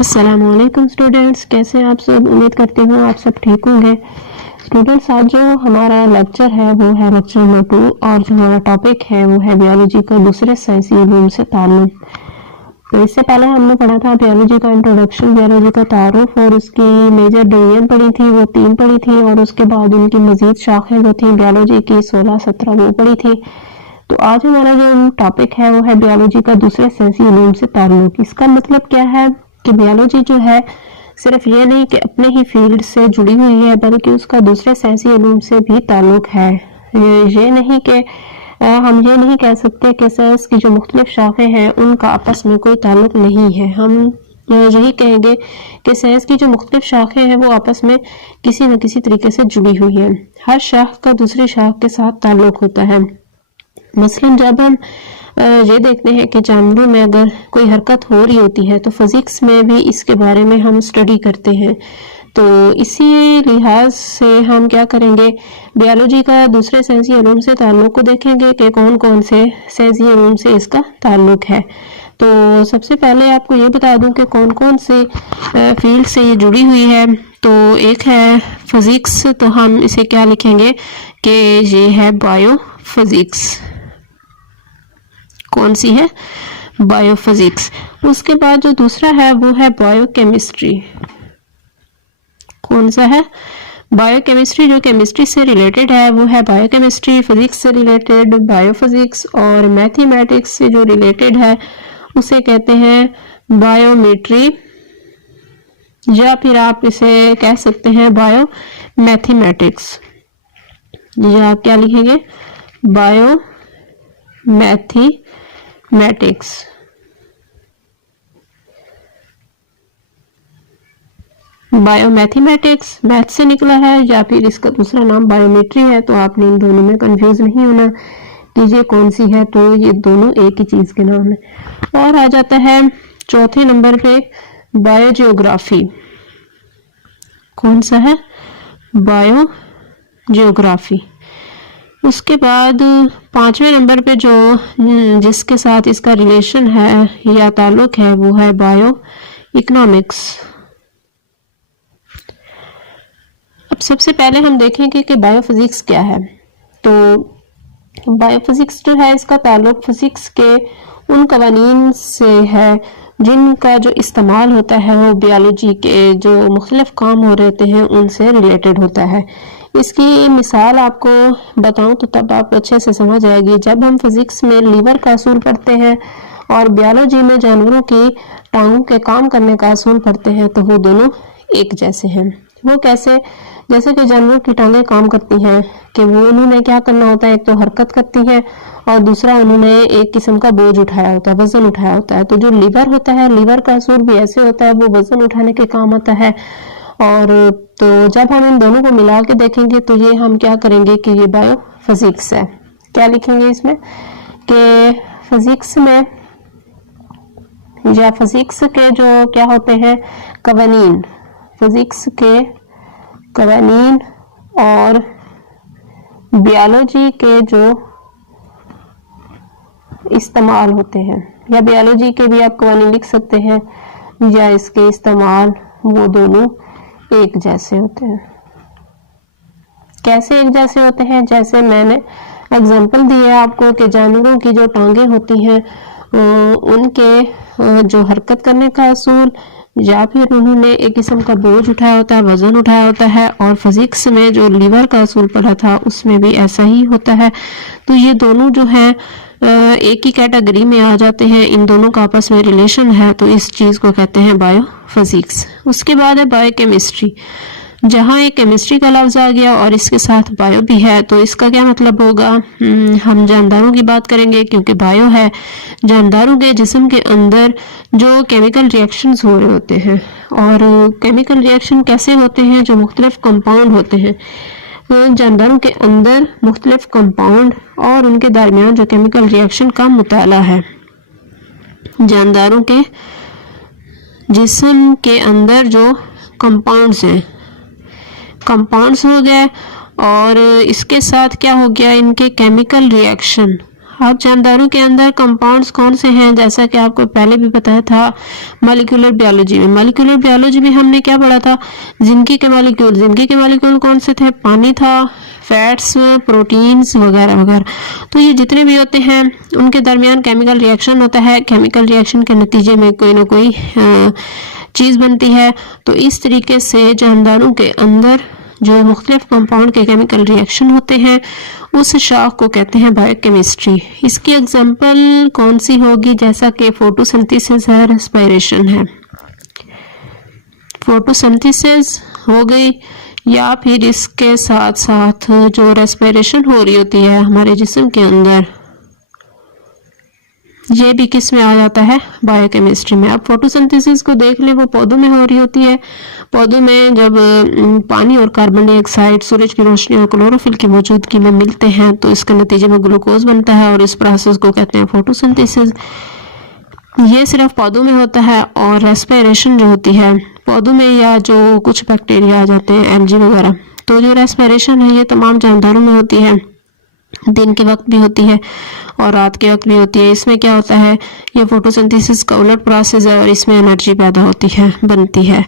अस्सलामुअलैकुम स्टूडेंट्स, कैसे हैं आप सब। उम्मीद करती हूँ आप सब ठीक होंगे। स्टूडेंट्स, आज जो हमारा लेक्चर है वो है लेक्चर नंबर 2 और जो हमारा टॉपिक है वो है बायोलॉजी का दूसरे साइंसी इल्म से ताल्लुक। तो इससे पहले हमने पढ़ा था बायोलॉजी का इंट्रोडक्शन, बायोलॉजी का तारुफ और उसकी मेजर डिवीजन पढ़ी थी, वो 3 पढ़ी थी और उसके बाद उनकी मजीद शाखें जो थी बायोलॉजी की 16-17 वो पढ़ी थी। तो आज हमारा जो टॉपिक है वो है बायोलॉजी का दूसरे साइंसी इल्म से ताल्लुक। इसका मतलब क्या है कि बायोलॉजी जो है सिर्फ ये नहीं कि अपने ही फील्ड से जुड़ी हुई है बल्कि उसका दूसरे साइंसी इल्म से भी ताल्लुक है। ये नहीं कि हम ये नहीं कह सकते कि साइंस की जो मुख्तलिफ शाखें हैं उनका आपस में कोई ताल्लुक नहीं है। हम यही कहेंगे कि साइंस की जो मुख्तलिफ शाखें हैं वो आपस में किसी न किसी तरीके से जुड़ी हुई है। हर शाख का दूसरी शाख के साथ ताल्लुक होता है। मसलन जब हम ये देखते हैं कि जानवरों में अगर कोई हरकत हो रही होती है तो फिजिक्स में भी इसके बारे में हम स्टडी करते हैं। तो इसी लिहाज से हम क्या करेंगे, बायोलॉजी का दूसरे साइंसी इल्म से ताल्लुक को देखेंगे कि कौन कौन से साइंसी इल्म से इसका ताल्लुक है। तो सबसे पहले आपको ये बता दूं कि कौन कौन से फील्ड से ये जुड़ी हुई है। तो एक है फिजिक्स, तो हम इसे क्या लिखेंगे कि ये है बायो फिजिक्स। कौन सी है? बायोफिजिक्स। उसके बाद जो दूसरा है वो है बायोकेमिस्ट्री। कौन सा है? बायोकेमिस्ट्री। जो केमिस्ट्री से रिलेटेड है वो है बायोकेमिस्ट्री। फिजिक्स से रिलेटेड बायोफिजिक्स और मैथमेटिक्स से जो रिलेटेड है उसे कहते हैं बायोमेट्री, या फिर आप इसे कह सकते हैं बायो मैथमेटिक्स। या आप क्या लिखेंगे? Bio mathematics. बायोमैथमेटिक्स मैथ से निकला है या फिर इसका दूसरा नाम बायोमेट्री है। तो आपने इन दोनों में कंफ्यूज नहीं होना कि ये कौन सी है, तो ये दोनों एक ही चीज के नाम है। और आ जाता है चौथे नंबर पे बायोजियोग्राफी। कौन सा है? बायोजियोग्राफी। उसके बाद पांचवें नंबर पे जो जिसके साथ इसका रिलेशन है या ताल्लुक है वो है बायो इकोनॉमिक्स। अब सबसे पहले हम देखेंगे कि बायोफिजिक्स क्या है। तो बायोफिजिक्स जो है इसका ताल्लुक फिजिक्स के उन कवानीन से है जिनका जो इस्तेमाल होता है वो बायोलॉजी के जो मुख्तलिफ काम हो रहते हैं उनसे रिलेटेड होता है। इसकी मिसाल आपको बताऊं तो तब आप अच्छे से समझ आएगी। जब हम फिजिक्स में लीवर का असूल पढ़ते हैं और बायोलॉजी में जानवरों की टांगों के काम करने का असूल पढ़ते हैं तो वो दोनों एक जैसे हैं। वो कैसे? जैसे कि जानवरों की टांगें काम करती हैं कि वो उन्होंने क्या करना होता है, एक तो हरकत करती है और दूसरा उन्होंने एक किस्म का बोझ उठाया होता है, वजन उठाया होता है। तो जो लीवर होता है, लीवर का असूल भी ऐसे होता है, वो वजन उठाने के काम आता है। और तो जब हम इन दोनों को मिला के देखेंगे तो ये हम क्या करेंगे कि ये बायोफिजिक्स है। क्या लिखेंगे इसमें कि फिजिक्स में या फिजिक्स के जो क्या होते हैं कवानीन, फिजिक्स के कवानीन और बायोलॉजी के जो इस्तेमाल होते हैं, या बायोलॉजी के भी आप कवानीन लिख सकते हैं या इसके इस्तेमाल, वो दोनों एक जैसे होते हैं। कैसे एक जैसे होते हैं? जैसे मैंने एग्जांपल दिया आपको कि जानवरों की जो टांगे होती हैं उनके जो हरकत करने का असूल या फिर उन्होंने एक किस्म का बोझ उठाया होता है, वजन उठाया होता है। और फिजिक्स में जो लीवर का असूल पढ़ा था उसमें भी ऐसा ही होता है। तो ये दोनों जो है एक ही कैटेगरी में आ जाते हैं, इन दोनों का आपस में रिलेशन है, तो इस चीज को कहते हैं बायोफिजिक्स। उसके बाद है बायोकेमिस्ट्री। जहाँ एक केमिस्ट्री का लफ्ज आ गया और इसके साथ बायो भी है तो इसका क्या मतलब होगा? हम जानदारों की बात करेंगे क्योंकि बायो है जानदारों के जिस्म के अंदर जो केमिकल रिएक्शंस हो रहे होते हैं। और केमिकल रिएक्शन कैसे होते हैं? जो मुख्तलिफ कंपाउंड होते हैं जानदारों के अंदर, मुख्तलिफ कंपाउंड और उनके दरमियान जो केमिकल रिएक्शन का मुताला है। जानदारों के जिस्म के अंदर जो कंपाउंड्स हैं, कंपाउंड्स हो गए और इसके साथ क्या हो गया? इनके केमिकल रिएक्शन आप जानदारों के अंदर कंपाउंड्स कौन से हैं, जैसा कि आपको पहले भी बताया था मॉलिक्यूलर बायोलॉजी में। मॉलिक्यूलर बायोलॉजी में हमने क्या पढ़ा था, जिंदगी के मॉलिक्यूल कौन से थे, पानी था, फैट्स, प्रोटीन्स वगैरह वगैरह। तो ये जितने भी होते हैं उनके दरमियान केमिकल रिएक्शन होता है, केमिकल रिएक्शन के नतीजे में कोई ना कोई चीज़ बनती है। तो इस तरीके से जानदारों के अंदर जो मुख्तलिफ कंपाउंड के केमिकल रिएक्शन होते हैं उस शाख को कहते हैं बायोकेमिस्ट्री। इसकी एग्जांपल कौन सी होगी, जैसा कि फोटोसिंथेसिस है, रेस्पिरेशन है। फोटोसिंथेसिस हो गई, या फिर इसके साथ साथ जो रेस्पिरेशन हो रही होती है हमारे जिस्म के अंदर, ये भी किस में आ जाता है, बायोकेमिस्ट्री में। अब फोटोसिंथेसिस को देख लें, वो पौधों में हो रही होती है। पौधों में जब पानी और कार्बन डाइऑक्साइड सूरज की रोशनी और क्लोरोफिल की मौजूदगी में मिलते हैं तो इसके नतीजे में ग्लूकोज बनता है और इस प्रोसेस को कहते हैं फोटोसिंथेसिस। ये सिर्फ पौधों में होता है। और रेस्पिरेशन जो होती है पौधों में, या जो कुछ बैक्टीरिया आ जाते हैं, एलजी वगैरह, तो जो रेस्पिरेशन है ये तमाम जानदारों में होती है। दिन के वक्त भी होती है और रात के वक्त भी होती है। इसमें क्या होता है, ये फोटोसिंथेसिस का उलट प्रोसेस है और इसमें एनर्जी पैदा होती है, बनती है।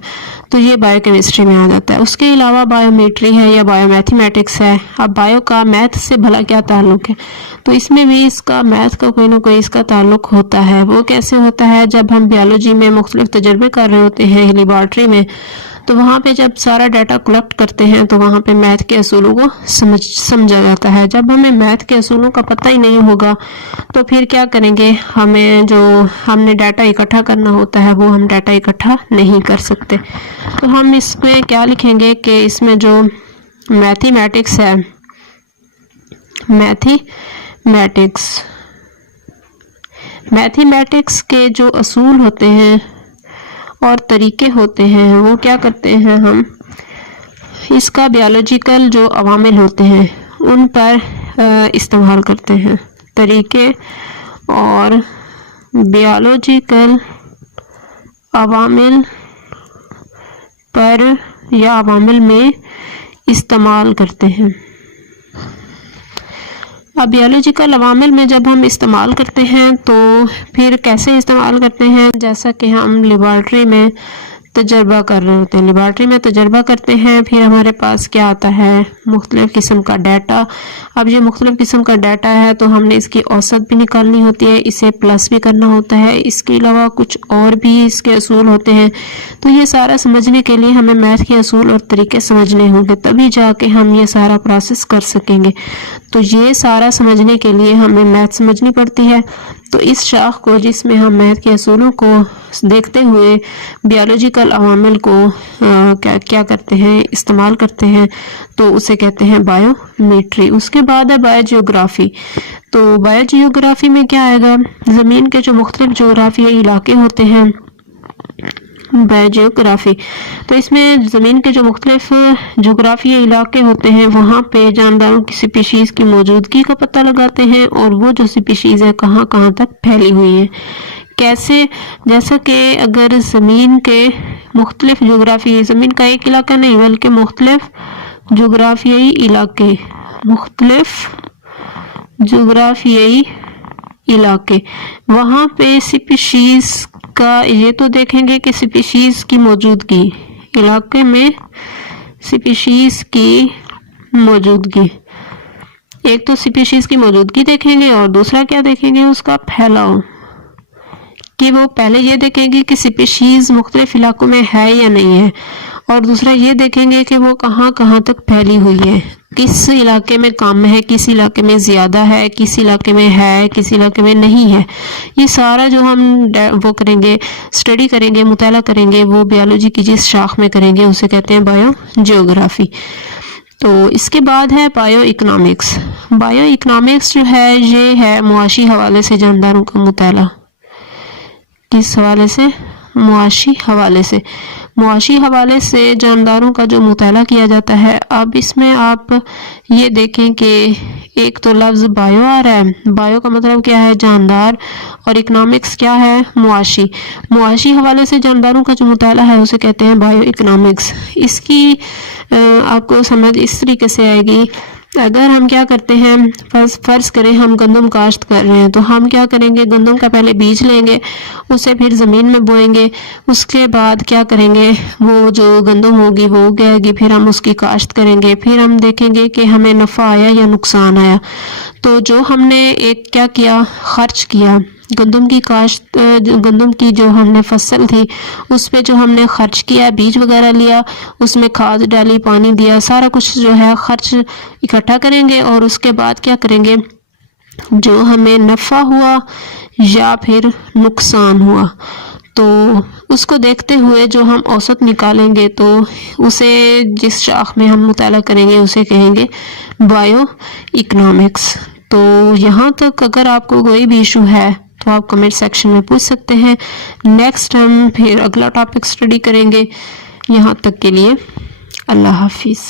तो ये बायोकेमिस्ट्री में आ जाता है। उसके अलावा बायोमेट्री है या बायोमैथमेटिक्स है। अब बायो का मैथ से भला क्या ताल्लुक है, तो इसमें भी इसका मैथ का कोई ना कोई इसका ताल्लुक होता है। वो कैसे होता है, जब हम बायोलॉजी में मुख्तलिफ तजर्बे कर रहे होते हैं लेबॉर्ट्री में, तो वहाँ पे जब सारा डाटा कलेक्ट करते हैं तो वहाँ पे मैथ के असूलों को समझा जाता है। जब हमें मैथ के असूलों का पता ही नहीं होगा तो फिर क्या करेंगे, हमें जो हमने डाटा इकट्ठा करना होता है वो हम डाटा इकट्ठा नहीं कर सकते। तो हम इसमें क्या लिखेंगे कि इसमें जो मैथमेटिक्स है, मैथमेटिक्स के जो असूल होते हैं और तरीके होते हैं वो क्या करते हैं, हम इसका बायोलॉजिकल जो अवामिल होते हैं उन पर इस्तेमाल करते हैं। तरीके और बायोलॉजिकल अवामिल पर या अवामिल में इस्तेमाल करते हैं। अब बायोलॉजिकल अवामिल में जब हम इस्तेमाल करते हैं तो फिर कैसे इस्तेमाल करते हैं, जैसा कि हम लेबॉर्ट्री में तजर्बा कर रहे होते हैं। लेबॉर्ट्री में तजर्बा करते हैं, फिर हमारे पास क्या आता है, मुख्तलिफ किस्म का डाटा। अब ये मुख्तलिफ किस्म का डाटा है तो हमने इसकी औसत भी निकालनी होती है, इसे प्लस भी करना होता है। इसके अलावा कुछ और भी इसके असूल होते हैं। तो ये सारा समझने के लिए हमें मैथ के असूल और तरीके समझने होंगे, तभी जाके हम ये सारा प्रोसेस कर सकेंगे। तो ये सारा समझने के लिए हमें मैथ समझनी पड़ती है। तो इस शाख को, जिसमें हम मैथ के असूलों को देखते हुए बायोलॉजिकल अवामिल को क्या करते हैं, इस्तेमाल करते हैं, तो उसे कहते हैं बायोमेट्री। उसके बाद है बायोजियोग्राफी। तो बायोजियोग्राफी में क्या आएगा, ज़मीन के जो मुख्तलिफ जोग्राफियाई इलाके होते हैं, बायोजियोग्राफी। तो इसमें ज़मीन के जो मुख्तलिफ जोग्राफियाई इलाके होते हैं वहाँ पे जानदारों की स्पीशीज़ की मौजूदगी का पता लगाते हैं और वो जो स्पीशीज़ है कहाँ कहाँ तक फैली हुई है। कैसे, जैसा कि अगर ज़मीन के मुख्तलिफ जोग्राफी, ज़मीन का एक इलाका नहीं बल्कि मुख्तलिफ जोग्राफियाई इलाके, वहाँ पे स्पीशीज़ का ये तो देखेंगे कि स्पीशीज़ की मौजूदगी, इलाके में स्पीशीज़ की मौजूदगी, एक तो स्पीशीज़ की मौजूदगी देखेंगे और दूसरा क्या देखेंगे, उसका फैलाव, कि वो पहले ये देखेंगे कि स्पीशीज़ मुख्तलिफ इलाकों में है या नहीं है, और दूसरा ये देखेंगे कि वो कहाँ कहाँ तक फैली हुई है, किस इलाके में कम है, किस इलाके में ज़्यादा है, किस इलाके में है, किस इलाके में नहीं है। ये सारा जो हम वो करेंगे, स्टडी करेंगे, मुताला करेंगे, वो बायोलॉजी की जिस शाख में करेंगे उसे कहते हैं बायोजियोग्राफी। तो इसके बाद है बायो इकोनॉमिक्स। बायो इकोनॉमिक्स जो है ये है मुआशी हवाले से जानदारों का मुताला। किस हवाले से, मुआशी हवाले से जानदारों का जो मुताला किया जाता है। अब इसमें आप ये देखें कि एक तो लफ्ज़ बायो आ रहा है, बायो का मतलब क्या है, जानदार, और इकोनॉमिक्स क्या है, मुआशी हवाले से जानदारों का जो मुताला है उसे कहते हैं बायो इकोनॉमिक्स। इसकी आपको समझ इस तरीके से आएगी अगर हम क्या करते हैं, फर्ज करें हम गंदम काश्त कर रहे हैं, तो हम क्या करेंगे, गंदम का पहले बीज लेंगे, उसे फिर ज़मीन में बोएंगे, उसके बाद क्या करेंगे, वो जो गंदम होगी वो उगेगी, फिर हम उसकी काश्त करेंगे, फिर हम देखेंगे कि हमें नफ़ा आया या नुकसान आया। तो जो हमने एक क्या किया, खर्च किया, गंदम की काश्त, गंदम की जो हमने फसल थी उस पे जो हमने खर्च किया, बीज वगैरह लिया, उसमें खाद डाली, पानी दिया, सारा कुछ जो है खर्च इकट्ठा करेंगे और उसके बाद क्या करेंगे, जो हमें नफ़ा हुआ या फिर नुकसान हुआ तो उसको देखते हुए जो हम औसत निकालेंगे तो उसे जिस शाख में हम मुताला करेंगे उसे कहेंगे बायो इकोनॉमिक्स। तो यहाँ तक अगर आपको कोई भी इशू है तो आप कमेंट सेक्शन में पूछ सकते हैं। नेक्स्ट हम फिर अगला टॉपिक स्टडी करेंगे। यहाँ तक के लिए अल्लाह हाफिज़।